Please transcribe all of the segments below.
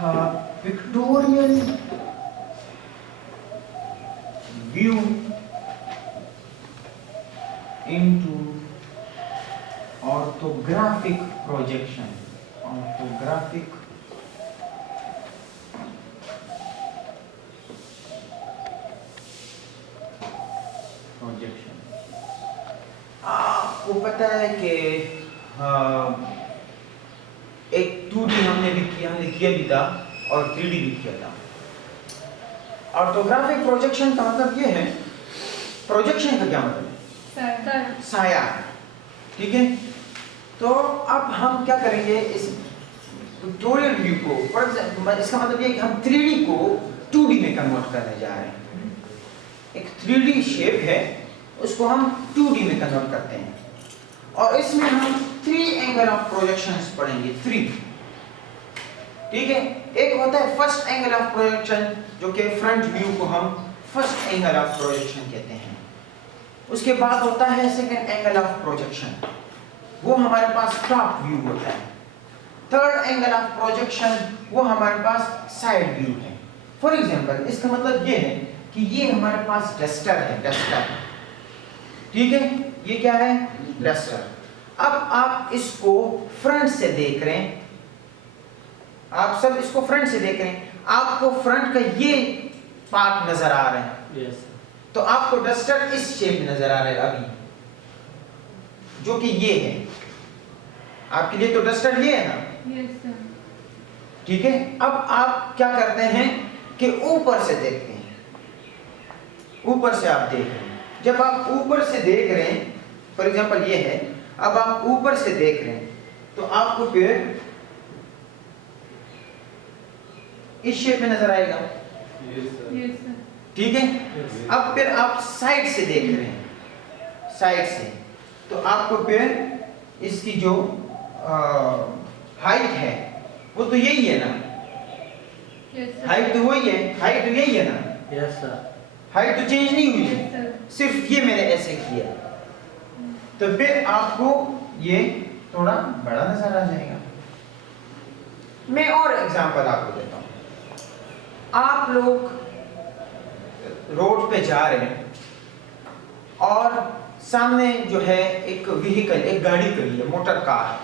pictorial view into orthographic projection. Orthographic projection. आपको पता है कि एक 2D हमने किया भी था और 3D भी किया था। ऑर्थोग्राफिक प्रोजेक्शन का मतलब ये है, प्रोजेक्शन का क्या मतलब है? साया। ठीक है, तो अब हम क्या करेंगे, इस पिक्टोरियल व्यू को, फॉर एग्जाम्पल इसका मतलब ये कि हम 3D को 2D में कन्वर्ट करने जा रहे हैं। एक 3D शेप है, उसको हम 2D में कन्वर्ट करते हैं और इसमें हम 3 एंगल ऑफ प्रोजेक्शंस पढ़ेंगे। 3, ठीक है। एक होता है फर्स्ट एंगल ऑफ प्रोजेक्शन, जो कि फ्रंट व्यू को हम फर्स्ट एंगल ऑफ प्रोजेक्शन कहते हैं। उसके बाद होता है सेकंड एंगल ऑफ प्रोजेक्शन, वो हमारे पास टॉप व्यू होता है। थर्ड एंगल ऑफ प्रोजेक्शन वो हमारे पास साइड व्यू है। फॉर एग्जांपल इसका मतलब ये है कि ये हमारे पास डस्टर है, डस्टर, ठीक है, ये क्या है? डस्टर। अब आप इसको फ्रंट से देख रहे हैं, आप सब इसको फ्रंट से देख रहे हैं, आपको फ्रंट का ये पार्ट नजर आ रहा है। yes. तो आपको डस्टर इस शेप में नजर आ रहा है अभी, जो कि ये है आपके लिए, तो डस्टर ये है ना? yes, ठीक है। अब आप क्या करते हैं कि ऊपर से देखते हैं, ऊपर से आप देख रहे हैं। जब आप ऊपर से देख रहे हैं, फॉर एग्जांपल ये है, अब आप ऊपर से देख रहे हैं तो आपको फिर इस शेप में नजर आएगा, yes, ठीक है। अब फिर आप साइड से देख रहे हैं, साइड से, तो आपको फिर इसकी जो हाइट है वो तो यही है ना? yes, हाइट तो वही है, हाइट तो यही है ना? yes, sir. हाइट तो चेंज नहीं हुई, yes, sir. सिर्फ ये मैंने ऐसे किया, तो फिर आपको ये थोड़ा बड़ा नजर आ जाएगा। मैं और एग्जांपल आपको देता हूँ। आप लोग रोड पे जा रहे हैं और सामने जो है एक व्हीकल, एक गाड़ी खड़ी है, मोटर कार,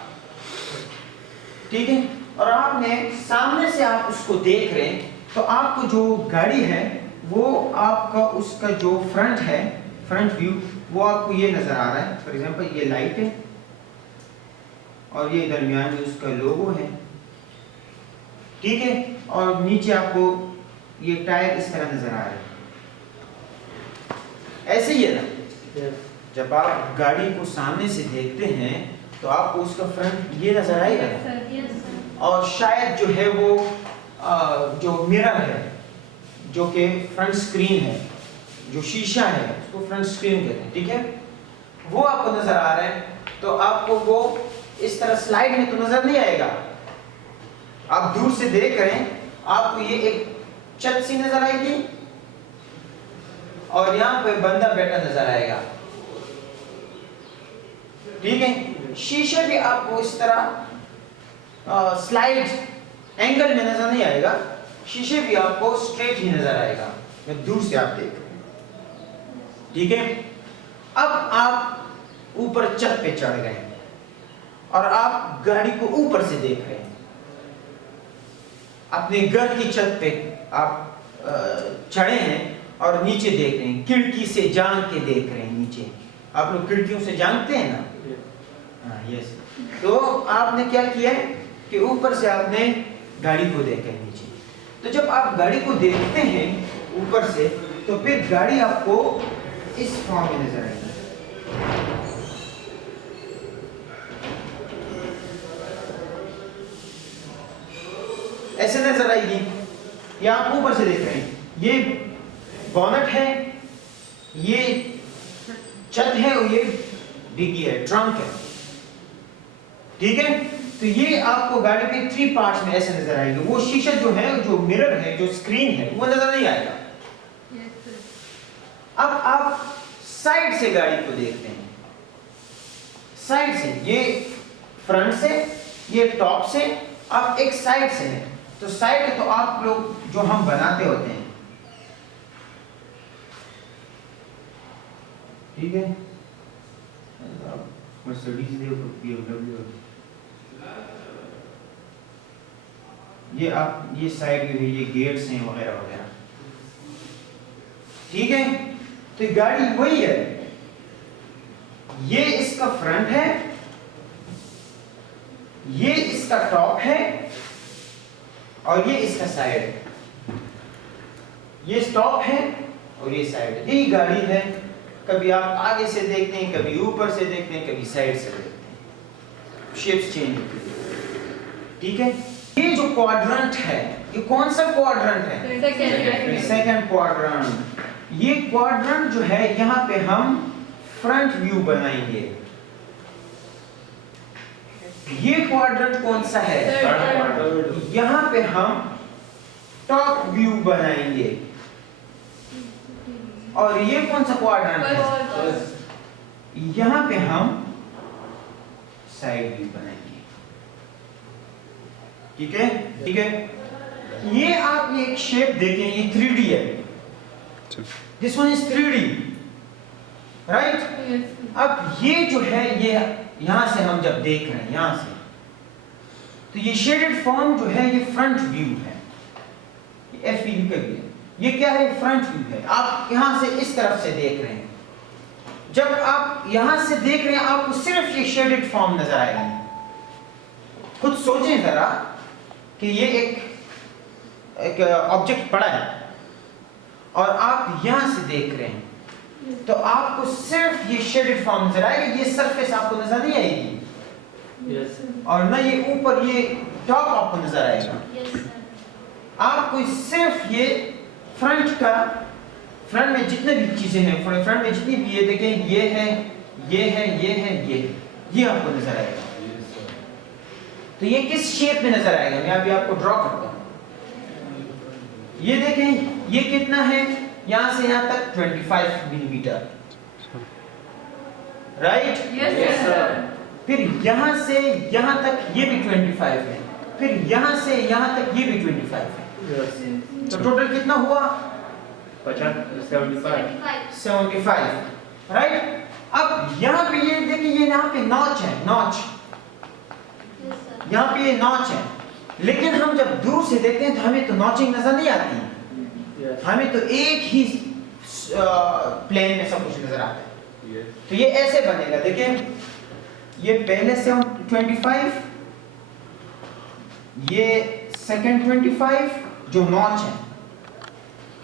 ठीक है, और आपने सामने से आप उसको देख रहे हैं, तो आपको जो गाड़ी है वो आपका उसका जो फ्रंट है, फ्रंट व्यू, वो आपको ये नजर आ रहा है। फॉर एग्जांपल ये लाइट है और ये दरमियान में उसका लोगो है, ठीक है, और नीचे आपको ये टायर इस तरह नजर आ रहा है। ऐसे ही है ना? yes. जब आप गाड़ी को सामने से देखते हैं तो आपको उसका फ्रंट ये नजर आएगा, yes, sir. Yes, sir. और शायद जो है वो जो मिरर है, जो कि फ्रंट स्क्रीन है, जो शीशा है, उसको फ्रंट स्क्रीन कहते हैं, ठीक है, वो आपको नजर आ रहा है। तो आपको वो इस तरह स्लाइड में तो नजर नहीं आएगा, आप दूर से देख रहे हैं, आपको ये एक छत सी नजर आएगी और यहाँ पे बंदा बैठा नजर आएगा, ठीक है। शीशा भी आपको इस तरह स्लाइड एंगल में नजर नहीं आएगा, शीशे भी आपको स्ट्रेट ही नजर आएगा, जब दूर से आप देख रहे हैं, ठीक है। अब आप ऊपर छत पे चढ़ गए और आप गाड़ी को ऊपर से देख रहे हैं, अपने घर की छत पे आप चढ़े हैं और नीचे देख रहे हैं, खिड़की से जान के देख रहे हैं नीचे। आप लोग खिड़कियों से जानते हैं ना? हाँ, यस। तो आपने क्या किया है कि ऊपर से आपने गाड़ी को देखा है नीचे। तो जब आप गाड़ी को देखते हैं ऊपर से, तो फिर गाड़ी आपको इस फॉर्म में नजर आएगी, ऐसे नजर आएगी। ये आप ऊपर से देख रहे हैं, ये बॉनेट है, ये छत है और ये डिग्गी है, ट्रंक है, ठीक है। तो ये आपको गाड़ी के 3 पार्ट्स में ऐसे नजर आएंगे। वो शीशा जो है, जो मिरर है, जो स्क्रीन है, वो नजर नहीं आएगा। yes, sir. अब आप साइड से गाड़ी को देखते हैं, साइड से, ये फ्रंट से, ये टॉप से, आप एक साइड से है, तो साइड तो आप लोग जो हम बनाते होते हैं, ठीक है, मर्सिडीज देखो, BMW, ये आप ये साइड जो है ये गेट्स हैं वगैरह वगैरह, ठीक है। तो गाड़ी वही है, ये इसका फ्रंट है, ये इसका टॉप है और ये इसका साइड है। ये टॉप है और ये साइड है। यही गाड़ी है, कभी आप आगे से देखते हैं, कभी ऊपर से देखते हैं, कभी साइड से देखते हैं, शेप्स चेंज होती है, ठीक है। ये जो क्वाड्रेंट है, ये कौन सा क्वाड्रेंट है? Second quadrant. ये क्वाड्रेंट जो है यहाँ पे हम फ्रंट व्यू बनाएंगे। ये क्वाड्रेंट कौन सा है? यहाँ पे हम टॉप व्यू बनाएंगे। और ये कौन सा क्वाड्रेंट है? यहाँ पे हम साइड व्यू बनाएंगे, ठीक है, ठीक है। ये आप ये एक शेप देखें, ये 3D है, this one is 3D, right. अब ये जो है, ये यहां से हम जब देख रहे हैं यहां से, तो ये शेडेड फॉर्म जो है ये फ्रंट व्यू है, ये FV का व्यू है। ये क्या है? फ्रंट व्यू है। आप यहां से इस तरफ से देख रहे हैं, जब आप यहां से देख रहे हैं आपको सिर्फ ये शेडेड फॉर्म नजर आएगी। खुद सोचें जरा कि ये एक ऑब्जेक्ट पड़ा है और आप यहां से देख रहे हैं, तो आपको सिर्फ ये शेडेड फॉर्म नजर आएगा, ये सरफेस आपको नजर नहीं आएगी। और ना ये ऊपर ये टॉप आपको नजर आएगा। आपको सिर्फ ये फ्रंट में जितने भी चीजें हैं, फ्रंट में जितनी भी, ये देखें, ये है, ये है, ये है, ये आपको नजर आएगा। तो ये किस शेप में नजर आएगा? मैं अभी आपको ड्रॉ करता हूं। ये देखें, ये कितना है? यहां से यहां तक 25 मिलीमीटर, राइट? Yes sir. फिर यहां से यहां तक ये भी 25 है, फिर यहां से यहां तक ये भी 25 है। तो टोटल कितना हुआ? 75, राइट। अब यहाँ पे ये देखिए, ये यहाँ पे नॉच है, नॉच, यहाँ पे ये नॉच है, लेकिन हम जब दूर से देखते हैं तो हमें तो नॉचिंग नजर नहीं आती, हमें तो एक ही प्लेन में सब कुछ नजर आता है। तो ये ऐसे बनेगा, देखिए, ये पहले से हम 25, ये सेकंड 25 जो नॉच है,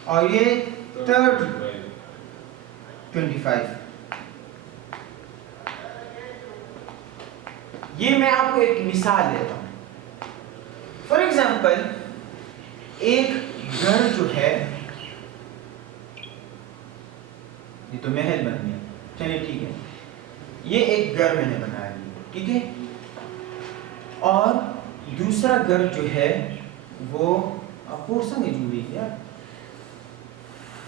और ये थर्ड 25। ये मैं आपको एक मिसाल देता हूं। फॉर एग्जाम्पल, एक घर जो है, ये तो महल बन गया, चलिए ठीक है, ये एक घर मैंने बनाया, ठीक है, और दूसरा घर जो है वो आपको जुड़ी है,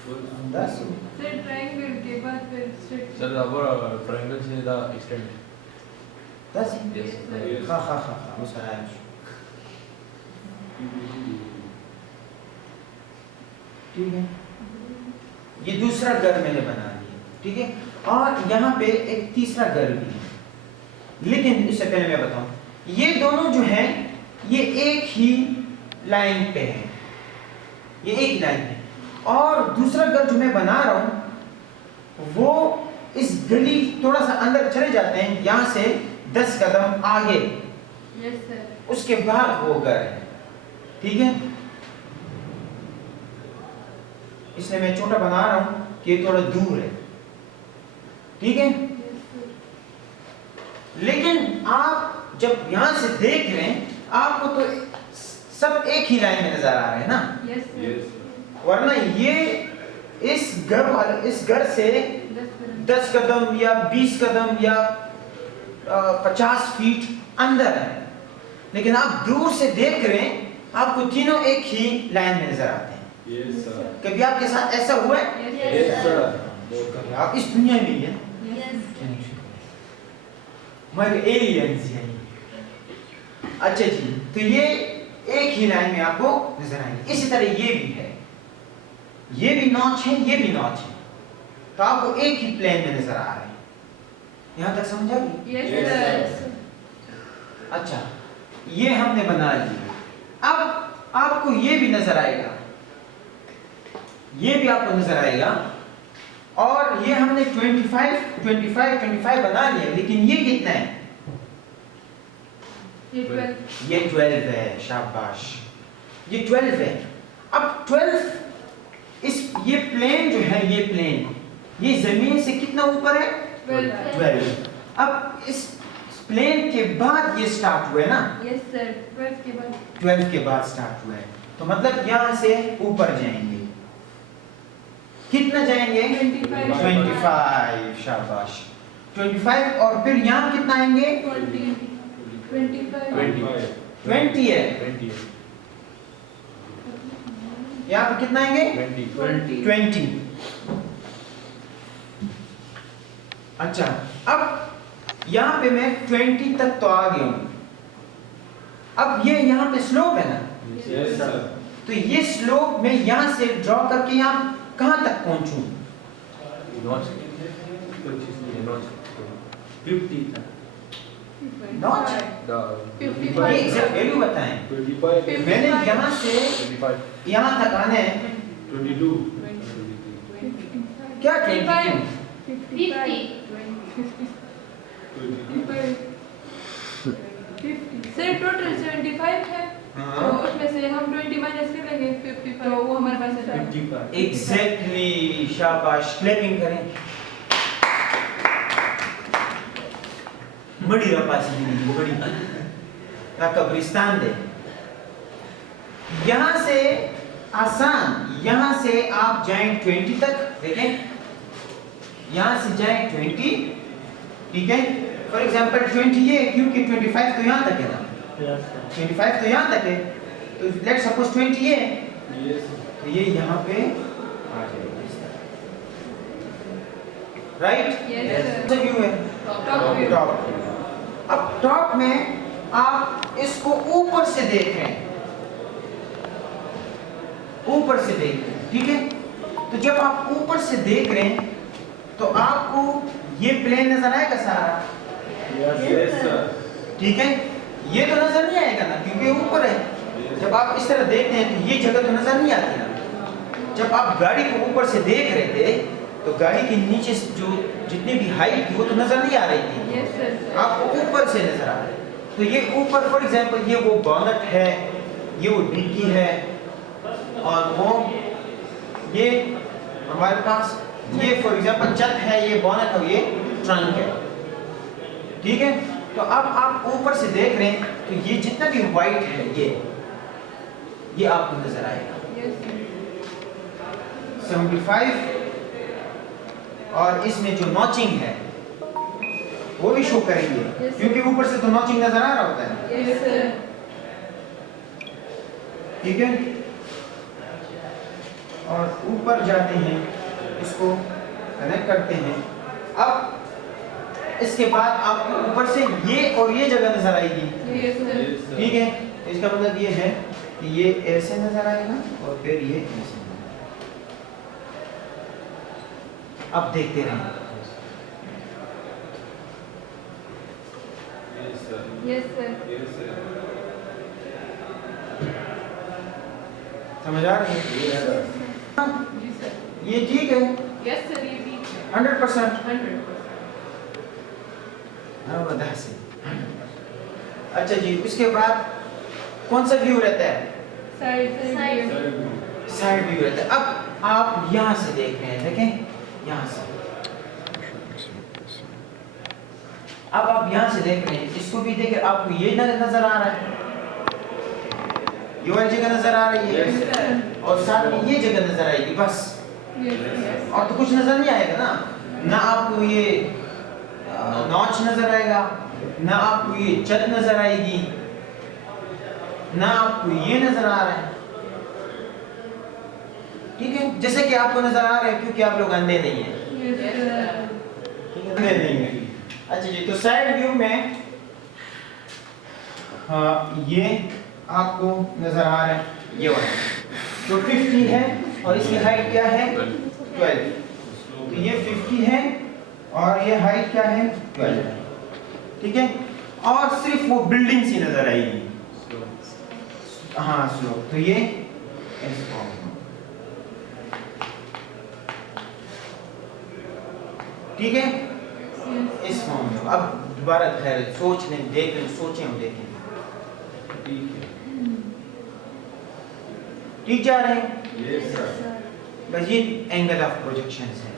सर ट्रायंगल के बाद फिर स्ट्रेट। सर our triangle से the extent. That's Yes. हाँ उसका है। ठीक है, ये दूसरा घर मैंने बना दिया, ठीक है, और यहाँ पे एक तीसरा घर भी है, लेकिन इससे पहले मैं बताऊं, ये दोनों जो हैं ये एक ही लाइन पे हैं, ये एक ही लाइन पे, और दूसरा घर जो मैं बना रहा हूं वो इस गली थोड़ा सा अंदर चले जाते हैं, यहाँ से 10 कदम आगे, यस सर, उसके बाद वो घर है, ठीक है। इसलिए मैं छोटा बना रहा हूं कि ये थोड़ा दूर है, ठीक है। लेकिन आप जब यहां से देख रहे हैं आपको तो सब एक ही लाइन में नजर आ रहे हैं ना, यस सर, वरना ये इस घर से 10 कदम या 20 कदम या 50 फीट अंदर है, लेकिन आप दूर से देख रहे हैं आपको तीनों एक ही लाइन में नजर आते हैं। Yes sir. कभी आपके साथ ऐसा हुआ है? Yes sir. आप इस दुनिया में ही हैं, हमारे एलियंस हैं। अच्छा जी, तो ये एक ही लाइन में आपको नजर आएंगे। इसी तरह ये भी है, ये भी नॉच है, ये भी नॉच है, तो आपको एक ही प्लेन में नजर आ रहा है। यहां तक समझ आ गई? Yes, sir. अच्छा, ये हमने बना लिया। अब आपको ये भी नजर आएगा, ये भी आपको नजर आएगा, और ये हमने 25 बना लिया, लेकिन ये कितना है? ये 12 है। शाबाश, ये 12 है। अब 12 ये प्लेन जो है, ये प्लेन ये जमीन से कितना ऊपर है? 12। अब इस प्लेन के बाद ये स्टार्ट हुआ है ना? Yes, sir. 12 के बाद 12 के बाद स्टार्ट हुआ है, तो मतलब यहां से ऊपर जाएंगे। कितना जाएंगे? 25। शाबाश, 25, और फिर यहां कितना आएंगे? 20 20 है। यहाँ पे कितना आएंगे? 20। अच्छा, अब यहाँ पे मैं 20 तक तो आ गया हूँ। अब ये यहाँ पे स्लोप है ना? Yes, sir. तो ये स्लोप मैं यहाँ से ड्रॉ करके यहाँ कहाँ तक पहुँचूं? Notch. Notch. 50 था। नॉच? The ये एग्जैक्ट वैल्यू बताएं। 25, मैंने यहाँ से 25. यहाँ तक आने 22, क्या 22? 50 सर टोटल 75 है, हाँ। तो उसमें से हम 20 माइनस कर लेंगे 55, तो वो हमारे पास है 55। एग्जैक्टली, शाबाश, क्लैपिंग करें। बड़ी रपासी जिंदगी, बड़ी ना कब्रिस्तान दे। यहां से आसान, यहां से आप जाएं 20 तक, देखें यहां से जाएं 20, ठीक है? फॉर एग्जांपल 20 ये, क्योंकि 25 तो यहां तक है ना? 25 तो यहां तक है, तो लेट्स सपोज 20 ये, तो ये यहां पे आ जाएगा, राइट? Yes, sir. तो व्यू है टॉप व्यू। टॉप। अब टॉप में आप इसको ऊपर से देख रहे हैं, ऊपर से देख रहे हैं, ठीक है? तो जब आप ऊपर से देख रहे हैं तो आपको ये प्लेन नजर आएगा सारा, Yes, sir. ठीक है? ये तो नजर नहीं आएगा ना, क्योंकि ऊपर है। जब आप इस तरह देखते हैं तो ये जगह तो नजर नहीं आती ना। जब आप गाड़ी को ऊपर से देख रहे थे तो गाड़ी के नीचे जो जितनी भी हाइट थी वो तो नजर नहीं आ रही थी, Yes, sir. आपको ऊपर से नजर आ रहा है। तो ये ऊपर फॉर एग्जांपल ये वो बॉनेट है, ये वो डिग्गी है, और वो ये हमारे पास ये फॉर एग्जांपल छत है, ये बॉनेट और ये ट्रंक है, ठीक है? तो अब आप ऊपर से देख रहे हैं तो ये जितना भी वाइट है ये आपको नजर आएगा। Yes, sir. 75, और इसमें जो नॉचिंग है वो भी शो करेंगे, Yes, क्योंकि ऊपर से तो नॉचिंग नजर आ रहा होता है, Yes, sir. ठीक है? और ऊपर जाते हैं, इसको कनेक्ट करते हैं। अब इसके बाद आपको ऊपर से ये और ये जगह नजर आएगी, Yes, sir. ठीक है? इसका मतलब ये है कि ये ऐसे नजर आएगा और फिर ये ऐसे नजर आएगा। अब देखते रहें। Yes, sir. समझ आ रही है? जी सर। ये ठीक है, Yes, sir. ये भी 100%। 100%. अच्छा जी, उसके बाद कौन सा व्यू रहता है? Side Side. साइड व्यू रहता है। अब आप यहाँ से देख रहे हैं, देखें यहाँ से। अब आप यहाँ से देख रहे हैं, इसको भी देखें, आपको ये नजर आ रहा है, ये वाली जगह नजर आ रही है, Yes, sir. और साथ में ये जगह नजर आएगी, बस। Yes, yes. और तो कुछ नजर नहीं आएगा ना, ना आपको ये नॉच नजर आएगा, ना आपको ये छत नजर आएगी, ना आपको ये नजर आ रहा है, ठीक है? जैसे कि आपको नजर आ रहा है, क्योंकि आप लोग अंधे नहीं हैं, Yes, sir. अंधे नहीं हैं। अच्छा जी, तो साइड व्यू में ये आपको नजर आ रहा है, ये वाला जो 50 है और इसकी हाइट क्या है 12, तो ये 50 है और ये हाइट क्या है 12, ठीक है। और सिर्फ वो बिल्डिंग सी नजर आएगी, हाँ स्लोप, तो ये इस फॉर्म में, ठीक है, इस फॉर्म में। अब दोबारा खैर सोच लें, देख लें, सोचें और देखें, ठीक है। ठीक जा रहे हैं। Yes, sir. बस ये एंगल ऑफ प्रोजेक्शन है।